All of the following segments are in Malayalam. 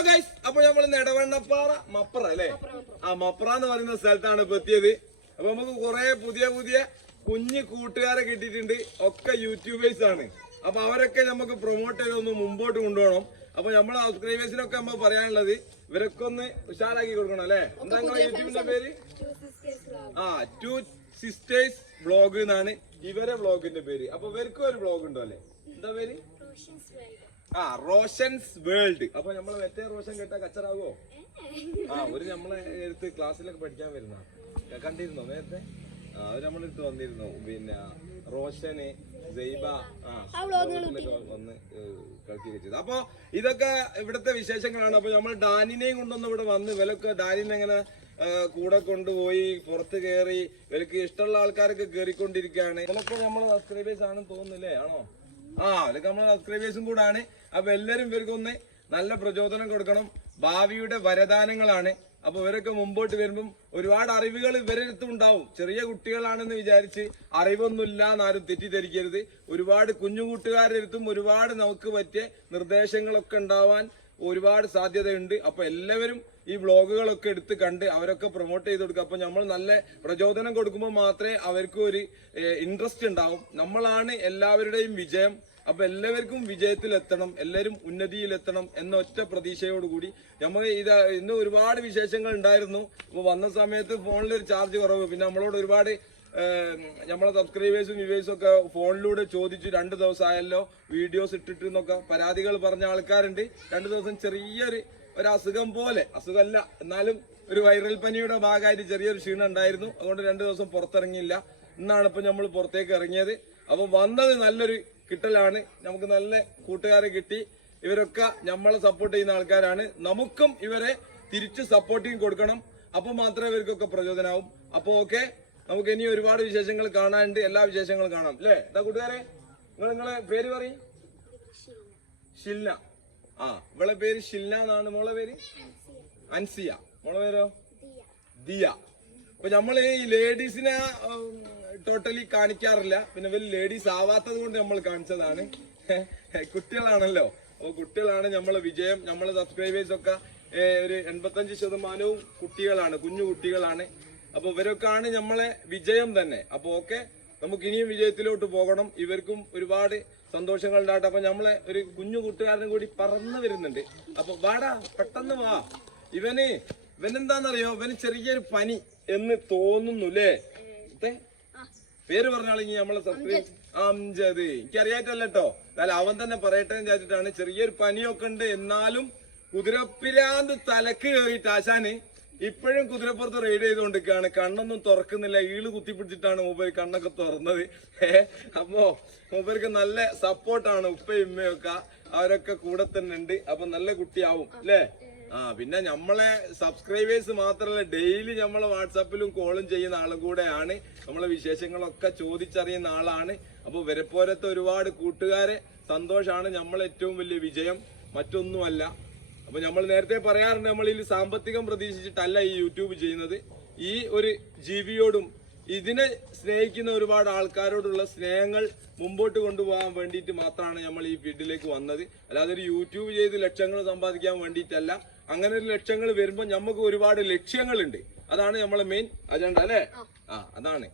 ഹലോ ഗൈസ്, അപ്പൊ നമ്മൾ നെടവണ്ണപ്പാറ മപ്ര അല്ലേ? മപ്ര എന്ന് പറയുന്ന സ്ഥലത്താണ് ഇപ്പൊ എത്തിയത്. അപ്പൊ നമുക്ക് കുറെ പുതിയ പുതിയ കുഞ്ഞു കൂട്ടുകാരെ കിട്ടിയിട്ടുണ്ട്. ഒക്കെ യൂട്യൂബേഴ്സ് ആണ്. അപ്പൊ അവരൊക്കെ നമുക്ക് പ്രൊമോട്ട് ചെയ്തൊന്ന് മുമ്പോട്ട് കൊണ്ടുപോകണം. അപ്പൊ നമ്മളെ സബ്സ്ക്രൈബേഴ്സിനൊക്കെ നമ്മൾ പറയാനുള്ളത് ഇവരൊക്കെ ഒന്ന് ഉഷാറാക്കി കൊടുക്കണം അല്ലേ? എന്താ നിങ്ങളെ യൂട്യൂബിന്റെ പേര്? ടു സിസ്റ്റേഴ്സ് വ്ളോഗ് എന്നാണ് ഇവരെ വ്ളോഗിന്റെ പേര്. അപ്പൊ ഇവർക്കും ഒരു വ്ളോഗ് ഉണ്ടോ അല്ലേ? എന്താ പേര്? റോഷൻസ് വേൾഡ്. അപ്പൊ നമ്മളെ മറ്റേ റോഷൻ കേട്ടാ കച്ചറാവോ? ഒരു നമ്മളെ എടുത്ത് ക്ലാസ്സിലൊക്കെ പഠിക്കാൻ വരുന്ന കണ്ടിരുന്നോ നേരത്തെ? അവര് നമ്മളെടുത്ത് വന്നിരുന്നു. പിന്നെ റോഷന് സൈബ വന്ന് കളിക്കുകയൊക്കെ ചെയ്തു. അപ്പൊ ഇതൊക്കെ ഇവിടുത്തെ വിശേഷങ്ങളാണ്. അപ്പൊ നമ്മൾ ഡാനിനെയും കൊണ്ടൊന്ന് ഇവിടെ വന്ന് ഇവരൊക്കെ ഡാനിനെ എങ്ങനെ കൂടെ കൊണ്ടുപോയി പുറത്ത് കയറി ഇവർക്ക് ഇഷ്ടമുള്ള ആൾക്കാരൊക്കെ കയറിക്കൊണ്ടിരിക്കുകയാണ്. ഇതൊക്കെ നമ്മള് സബ്സ്ക്രൈബേഴ്സ് ആണെന്ന് തോന്നുന്നില്ലേ? ആണോ? അതൊക്കെ നമ്മളെ സബ്സ്ക്രൈബേഴ്സും കൂടാണ്. അപ്പൊ എല്ലാരും ഇവർക്കൊന്ന് നല്ല പ്രചോദനം കൊടുക്കണം. ഭാവിയുടെ വരദാനങ്ങളാണ്. അപ്പൊ ഇവരൊക്കെ മുമ്പോട്ട് വരുമ്പം ഒരുപാട് അറിവുകൾ ഇവരടുത്തും ഉണ്ടാവും. ചെറിയ കുട്ടികളാണെന്ന് വിചാരിച്ച് അറിവൊന്നുമില്ല എന്നാരും തെറ്റിദ്ധരിക്കരുത്. ഒരുപാട് കുഞ്ഞു കൂട്ടുകാരുടെ അടുത്തും ഒരുപാട് നമുക്ക് പറ്റിയ നിർദ്ദേശങ്ങളൊക്കെ ഉണ്ടാവാൻ ഒരുപാട് സാധ്യതയുണ്ട്. അപ്പൊ എല്ലാവരും ഈ വ്ളോഗുകളൊക്കെ എടുത്ത് കണ്ട് അവരൊക്കെ പ്രൊമോട്ട് ചെയ്ത് കൊടുക്കുക. അപ്പൊ നമ്മൾ നല്ല പ്രചോദനം കൊടുക്കുമ്പോൾ മാത്രമേ അവർക്ക് ഒരു ഇൻട്രസ്റ്റ് ഉണ്ടാവും. നമ്മളാണ് എല്ലാവരുടെയും വിജയം. അപ്പൊ എല്ലാവർക്കും വിജയത്തിലെത്തണം, എല്ലാവരും ഉന്നതിയിലെത്തണം എന്ന ഒറ്റ പ്രതീക്ഷയോടുകൂടി നമ്മൾ ഇന്ന് ഒരുപാട് വിശേഷങ്ങൾ ഉണ്ടായിരുന്നു. അപ്പൊ വന്ന സമയത്ത് ഫോണിൽ ഒരു ചാർജ് കുറവ്. പിന്നെ നമ്മളോട് ഒരുപാട് നമ്മളെ സബ്സ്ക്രൈബേഴ്സും വ്യൂവേഴ്സും ഒക്കെ ഫോണിലൂടെ ചോദിച്ചു 2 ദിവസമായല്ലോ വീഡിയോസ് ഇട്ടിട്ട് എന്നൊക്കെ പരാതികൾ പറഞ്ഞ ആൾക്കാരുണ്ട്. 2 ദിവസം ചെറിയൊരു അസുഖം പോലെ, അസുഖമല്ല എന്നാലും ഒരു വൈറൽ പനിയുടെ ഭാഗമായിട്ട് ചെറിയൊരു ക്ഷീണം ഉണ്ടായിരുന്നു. അതുകൊണ്ട് 2 ദിവസം പുറത്തിറങ്ങിയില്ല. ഇന്നാണ് ഇപ്പൊ നമ്മൾ പുറത്തേക്ക് ഇറങ്ങിയത്. അപ്പൊ വന്നത് നല്ലൊരു കിട്ടലാണ്. നമുക്ക് നല്ല കൂട്ടുകാരെ കിട്ടി. ഇവരൊക്കെ നമ്മളെ സപ്പോർട്ട് ചെയ്യുന്ന ആൾക്കാരാണ്. നമുക്കും ഇവരെ തിരിച്ച് സപ്പോർട്ടിങ് കൊടുക്കണം. അപ്പൊ മാത്രമേ ഇവർക്കൊക്കെ പ്രചോദനമാവും. അപ്പൊ ഓക്കെ, നമുക്ക് ഇനി ഒരുപാട് വിശേഷങ്ങൾ കാണാനുണ്ട്. എല്ലാ വിശേഷങ്ങളും കാണാം അല്ലേ? എന്താ കൂട്ടുകാരെ, നിങ്ങളെ പേര് പറയും? ഷിൽന. ഇവളെ പേര് ഷിൽന എന്നാണ്. മോളെ പേര് അൻസിയ. മോളെ പേരോ? ദിയ. അപ്പൊ നമ്മള് ഈ ലേഡീസിനെ ടോട്ടലി കാണിക്കാറില്ല. പിന്നെ വലിയ ലേഡീസ് ആവാത്തത് കൊണ്ട് നമ്മൾ കാണിച്ചതാണ്. കുട്ടികളാണല്ലോ. അപ്പൊ കുട്ടികളാണ് നമ്മളെ വിജയം. നമ്മളെ സബ്സ്ക്രൈബേഴ്സ് ഒക്കെ ഒരു 85% കുട്ടികളാണ്, കുഞ്ഞു കുട്ടികളാണ്. അപ്പൊ ഇവരൊക്കെയാണ് നമ്മളെ വിജയം തന്നെ. അപ്പൊ ഓക്കെ, നമുക്ക് ഇനിയും വിജയത്തിലോട്ട് പോകണം. ഇവർക്കും ഒരുപാട് സന്തോഷങ്ങൾ ഉണ്ടാകട്ടെ. അപ്പൊ നമ്മളെ ഒരു കുഞ്ഞു കൂട്ടുകാരനും കൂടി പറന്നു വരുന്നുണ്ട്. അപ്പൊ വാടാ, പെട്ടെന്ന് വാ. ഇവനെന്താന്നറിയോ? ഇവന് ചെറിയൊരു പനി എന്ന് തോന്നുന്നുല്ലേ? പേര് പറഞ്ഞാളെങ്കിൽ നമ്മളെ സബ്സ്ക്രൈബ് അംജദ്. എനിക്കറിയാറ്റല്ല കേട്ടോ, എന്നാലും അവൻ തന്നെ പറയട്ടെ എന്ന് വിചാരിച്ചിട്ടാണ്. ചെറിയൊരു പനിയൊക്കെ ഉണ്ട്. എന്നാലും കുതിരപ്പിരാന്ത് തലക്ക് കയറിയിട്ട് ആശാന് ഇപ്പോഴും കുതിരപ്പുറത്ത് റൈഡ് ചെയ്തുകൊണ്ടിരിക്കുകയാണ്. കണ്ണൊന്നും തുറക്കുന്നില്ല. ഈള് കുത്തിപ്പിടിച്ചിട്ടാണ് മൂപ്പര് കണ്ണൊക്കെ തുറന്നത്. അപ്പോ മൂപ്പർക്ക് നല്ല സപ്പോർട്ടാണ്. ഉപ്പയും ഉമ്മയൊക്കെ അവരൊക്കെ കൂടെ തന്നെ ഉണ്ട്. അപ്പൊ നല്ല കുട്ടിയാവും അല്ലേ? പിന്നെ നമ്മളെ സബ്സ്ക്രൈബേഴ്സ് മാത്രമല്ല, ഡെയിലി നമ്മളെ വാട്സാപ്പിലും കോളും ചെയ്യുന്ന ആളും കൂടെയാണ്. നമ്മളെ വിശേഷങ്ങളൊക്കെ ചോദിച്ചറിയുന്ന ആളാണ്. അപ്പൊ വരപ്പോരത്തെ ഒരുപാട് കൂട്ടുകാരെ സന്തോഷമാണ് നമ്മളെ ഏറ്റവും വലിയ വിജയം, മറ്റൊന്നുമല്ല. അപ്പൊ നമ്മൾ നേരത്തെ പറയാറുണ്ട്, നമ്മളിൽ സാമ്പത്തികം പ്രതീക്ഷിച്ചിട്ടല്ല ഈ യൂട്യൂബ് ചെയ്യുന്നത്. ഈ ഒരു ജീവിയോടും ഇതിനെ സ്നേഹിക്കുന്ന ഒരുപാട് ആൾക്കാരോടുള്ള സ്നേഹങ്ങൾ മുമ്പോട്ട് കൊണ്ടുപോകാൻ വേണ്ടിയിട്ട് മാത്രമാണ് നമ്മൾ ഈ ഫീൽഡിലേക്ക് വന്നത്. അല്ലാതെ ഒരു യൂട്യൂബ് ചെയ്ത് ലക്ഷങ്ങൾ സമ്പാദിക്കാൻ വേണ്ടിയിട്ടല്ല. അങ്ങനെ ഒരു ലക്ഷങ്ങൾ വരുമ്പോൾ നമുക്ക് ഒരുപാട് ലക്ഷ്യങ്ങളുണ്ട്. അതാണ് നമ്മളെ മെയിൻ അജണ്ട അല്ലേ? അതാണ്.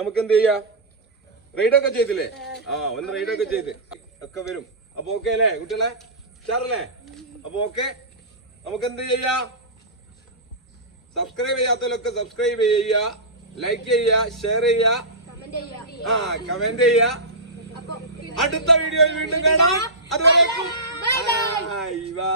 നമുക്ക് എന്ത് ചെയ്യാ, റൈഡൊക്കെ ചെയ്തില്ലേ? ഒന്ന് റൈഡൊക്കെ ചെയ്ത് ഒക്കെ വരും. അപ്പൊ ഓക്കെ അല്ലേ കുട്ടികളെ? ഉഷാറല്ലേ? അപ്പൊ ഓക്കെ, നമുക്ക് എന്ത് ചെയ്യാ, സബ്സ്ക്രൈബ് ചെയ്യാത്തവരൊക്കെ സബ്സ്ക്രൈബ് ചെയ്യുക, ലൈക്ക് ചെയ്യുക, ഷെയർ ചെയ്യുക, കമന്റ് ചെയ്യുക. അടുത്ത വീഡിയോയിൽ വീണ്ടും കാണാം. അതുവരേക്കും ബൈ.